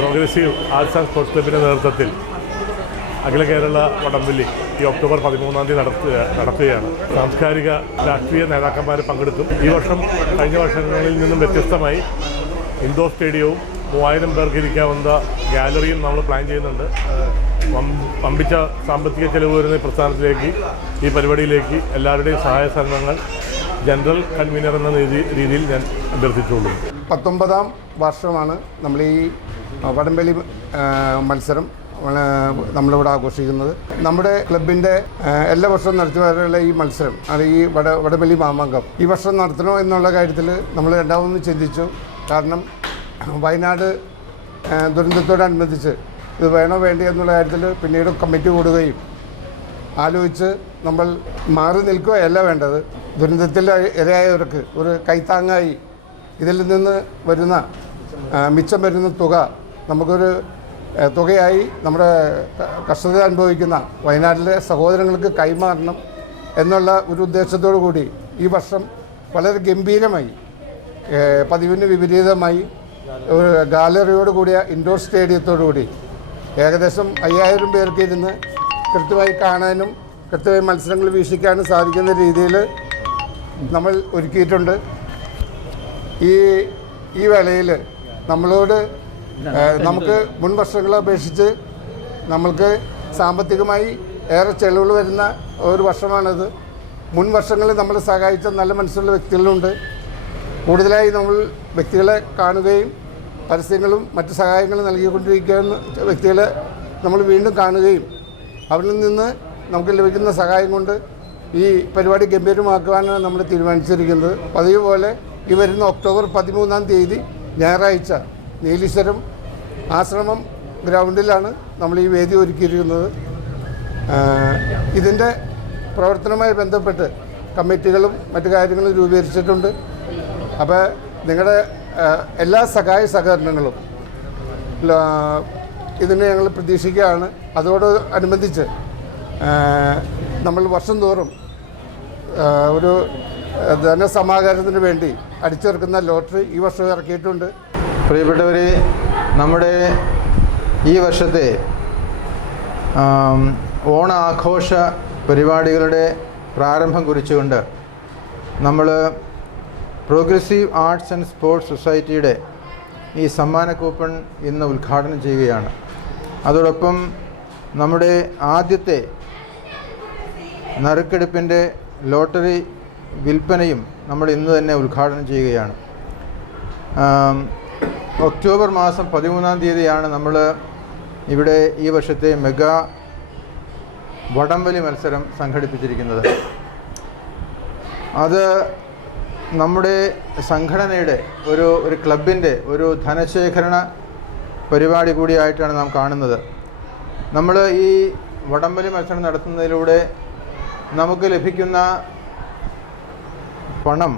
Progressive arts and sports ക്ലബിന്റെ നേതൃത്വത്തിൽ അഖില കേരള വടംവലി ഈ ഒക്ടോബർ പതിമൂന്നാം തീയതി നടത്തുക നടത്തുകയാണ്. സാംസ്കാരിക രാഷ്ട്രീയ നേതാക്കന്മാർ പങ്കെടുക്കും ഈ വർഷം കഴിഞ്ഞ വർഷങ്ങളിൽ നിന്നും വ്യത്യസ്തമായി ഇൻഡോർ സ്റ്റേഡിയവും മൂവായിരം പേർക്ക് ഇരിക്കാവുന്ന ഗാലറിയും നമ്മൾ പ്ലാൻ ചെയ്യുന്നുണ്ട്. പമ്പിച്ച സാമ്പത്തിക ചെലവ് വരുന്ന പ്രസ്ഥാനത്തിലേക്ക് ഈ പരിപാടിയിലേക്ക് എല്ലാവരുടെയും സഹായ സഹകരണങ്ങൾ ജനറൽ കൺവീനർ എന്ന രീതി- രീതിയിൽ ഞാൻ അഭ്യർത്ഥിച്ചുകൊള്ളുന്നു. പത്തൊമ്പതാം വർഷമാണ് നമ്മൾ ഈ വടംവലി മത്സരം നമ്മളിവിടെ ആഘോഷിക്കുന്നത്. നമ്മുടെ ക്ലബിന്റെ എല്ലാ വർഷവും നടത്തി വരാനുള്ള ഈ മത്സരം അത് ഈ വട വടംവലി മാമാങ്കം ഈ വർഷം നടത്തണോ എന്നുള്ള കാര്യത്തിൽ നമ്മൾ രണ്ടാമതൊന്ന് ചിന്തിച്ചു. കാരണം വയനാട് ദുരന്തത്തോടനുബന്ധിച്ച് ഇത് വേണോ വേണ്ടയോ എന്നുള്ള കാര്യത്തിൽ പിന്നീട് കമ്മിറ്റി കൂടുകയും ആലോചിച്ച് നമ്മൾ മാറി നിൽക്കുകയല്ല വേണ്ടത്. ദുരന്തത്തിൽ ഇരയായവർക്ക് ഒരു കൈത്താങ്ങായി ഇതിൽ നിന്ന് വരുന്ന മിച്ചം വരുന്ന തുക നമുക്കൊരു തുകയായി നമ്മുടെ കർഷകർ അനുഭവിക്കുന്ന വയനാട്ടിലെ സഹോദരങ്ങൾക്ക് കൈമാറണം എന്നുള്ള ഒരു ഉദ്ദേശത്തോടു കൂടി ഈ വർഷം വളരെ ഗംഭീരമായി പതിവിന് വിപരീതമായി ഒരു ഗാലറിയോട് കൂടിയ ഇൻഡോർ സ്റ്റേഡിയത്തോടു കൂടി ഏകദേശം അയ്യായിരം പേർക്ക് ഇരുന്ന് കൃത്യമായി കാണാനും കൃത്യമായി മത്സരങ്ങൾ വീക്ഷിക്കാനും സാധിക്കുന്ന രീതിയിൽ നമ്മൾ ഒരുക്കിയിട്ടുണ്ട്. ഈ ഈ വേളയിൽ നമ്മളോട് നമുക്ക് മുൻ വർഷങ്ങളെ അപേക്ഷിച്ച് നമ്മൾക്ക് സാമ്പത്തികമായി ഏറെ ചെലവുകൾ വരുന്ന ഒരു വർഷമാണിത്. മുൻ വർഷങ്ങളിൽ നമ്മൾ സഹായിച്ച നല്ല മനസ്സുള്ള വ്യക്തികളുണ്ട്. കൂടുതലായി നമ്മൾ വ്യക്തികളെ കാണുകയും പരസ്യങ്ങളും മറ്റ് സഹായങ്ങളും നൽകിക്കൊണ്ടിരിക്കുന്ന വ്യക്തികളെ നമ്മൾ വീണ്ടും കാണുകയും അവരിൽ നിന്ന് നമുക്ക് ലഭിക്കുന്ന സഹായം കൊണ്ട് ഈ പരിപാടി ഗംഭീരമാക്കുവാനാണ് നമ്മൾ തീരുമാനിച്ചിരിക്കുന്നത്. പതിവ് പോലെ ഈ വരുന്ന ഒക്ടോബർ പതിമൂന്നാം തീയതി ഞായറാഴ്ച നീലീശ്വരം ആശ്രമം ഗ്രൗണ്ടിലാണ് നമ്മൾ ഈ വേദി ഒരുക്കിയിരിക്കുന്നത്. ഇതിന്റെ പ്രവർത്തനവുമായി ബന്ധപ്പെട്ട് കമ്മിറ്റികളും മറ്റു കാര്യങ്ങളും രൂപീകരിച്ചിട്ടുണ്ട്. അപ്പോൾ നിങ്ങളുടെ എല്ലാ സഹായ സഹകരണങ്ങളും ഇതിനെ ഞങ്ങൾ പ്രതീക്ഷിക്കുകയാണ്. അതോട് അനുബന്ധിച്ച് നമ്മൾ വർഷം തോറും ഒരു ധനസമാഹരണത്തിന് വേണ്ടി അടിച്ചിറക്കുന്ന ലോട്ടറി ഈ വർഷം ഇറക്കിയിട്ടുണ്ട്. പ്രിയപ്പെട്ടവർ നമ്മുടെ ഈ വർഷത്തെ ഓണ ഓണാഘോഷ പരിപാടികളുടെ പ്രാരംഭം കുറിച്ചുകൊണ്ട് നമ്മൾ പ്രോഗ്രസീവ് ആർട്സ് ആൻഡ് സ്പോർട്സ് സൊസൈറ്റിയുടെ ഈ സമ്മാന കൂപ്പൺ ഇന്ന് ഉദ്ഘാടനം ചെയ്യുകയാണ്. അതോടൊപ്പം നമ്മുടെ ആദ്യത്തെ നറുക്കെടുപ്പിന്റെ ലോട്ടറി വിൽപ്പനയും നമ്മൾ ഇന്ന് തന്നെ ഉദ്ഘാടനം ചെയ്യുകയാണ്. ഒക്ടോബർ മാസം പതിമൂന്നാം തീയതിയാണ് നമ്മൾ ഇവിടെ ഈ വർഷത്തെ മെഗാ വടംവലി മത്സരം സംഘടിപ്പിച്ചിരിക്കുന്നത്. അത് നമ്മുടെ സംഘടനയുടെ ഒരു ഒരു ക്ലബിന്റെ ഒരു ധനശേഖരണ പരിപാടി കൂടിയായിട്ടാണ് നാം കാണുന്നത്. നമ്മൾ ഈ വടംവലി മത്സരം നടത്തുന്നതിലൂടെ നമുക്ക് ലഭിക്കുന്ന പണം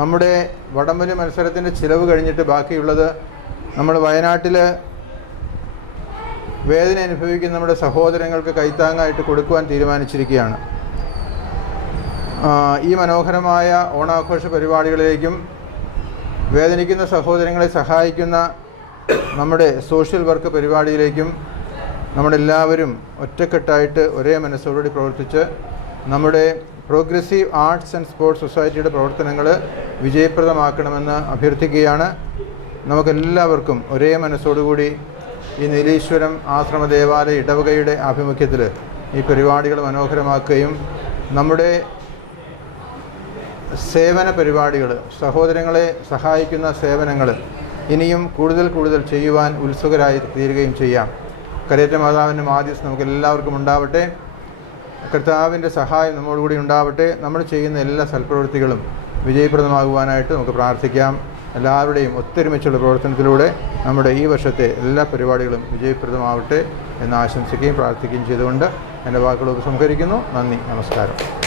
നമ്മുടെ വടംവലി മത്സരത്തിന്റെ ചിലവ് കഴിഞ്ഞിട്ട് ബാക്കിയുള്ളത് നമ്മൾ വയനാട്ടിൽ വേദന അനുഭവിക്കുന്ന നമ്മുടെ സഹോദരങ്ങൾക്ക് കൈത്താങ്ങായിട്ട് കൊടുക്കുവാൻ തീരുമാനിച്ചിരിക്കുകയാണ്. ഈ മനോഹരമായ ഓണാഘോഷ പരിപാടികളിലേക്കും വേദനിക്കുന്ന സഹോദരങ്ങളെ സഹായിക്കുന്ന നമ്മുടെ സോഷ്യൽ വർക്ക് പരിപാടിയിലേക്കും നമ്മളെല്ലാവരും ഒറ്റക്കെട്ടായിട്ട് ഒരേ മനസ്സോടുകൂടി പ്രവർത്തിച്ച് നമ്മുടെ പ്രോഗ്രസീവ് ആർട്സ് ആൻഡ് സ്പോർട്സ് സൊസൈറ്റിയുടെ പ്രവർത്തനങ്ങൾ വിജയപ്രദമാക്കണമെന്ന് അഭ്യർത്ഥിക്കുകയാണ്. നമുക്കെല്ലാവർക്കും ഒരേ മനസ്സോടുകൂടി ഈ നീലീശ്വരം ആശ്രമ ദേവാലയ ഇടവകയുടെ ആഭിമുഖ്യത്തിൽ ഈ പരിപാടികൾ മനോഹരമാക്കുകയും നമ്മുടെ സേവന പരിപാടികൾ സഹോദരങ്ങളെ സഹായിക്കുന്ന സേവനങ്ങൾ ഇനിയും കൂടുതൽ കൂടുതൽ ചെയ്യുവാൻ ഉത്സുകരായി തീരുകയും ചെയ്യാം. കരേറ്റ മാതാവിന്റെ മാധ്യസ്ഥ നമുക്ക് എല്ലാവർക്കും ഉണ്ടാവട്ടെ. കർത്താവിന്റെ സഹായം നമ്മോടുകൂടി ഉണ്ടാവട്ടെ. നമ്മൾ ചെയ്യുന്ന എല്ലാ സൽപ്രവൃത്തികളും വിജയപ്രദമാകുവാനായിട്ട് നമുക്ക് പ്രാർത്ഥിക്കാം. എല്ലാവരുടെയും ഒത്തൊരുമിച്ചുള്ള പ്രവർത്തനത്തിലൂടെ നമ്മുടെ ഈ വർഷത്തെ എല്ലാ പരിപാടികളും വിജയപ്രദമാവട്ടെ എന്ന് ആശംസിക്കുകയും പ്രാർത്ഥിക്കുകയും ചെയ്തുകൊണ്ട് എന്റെ വാക്കുകൾ ഉപസംഹരിക്കുന്നു നന്ദി. നമസ്കാരം.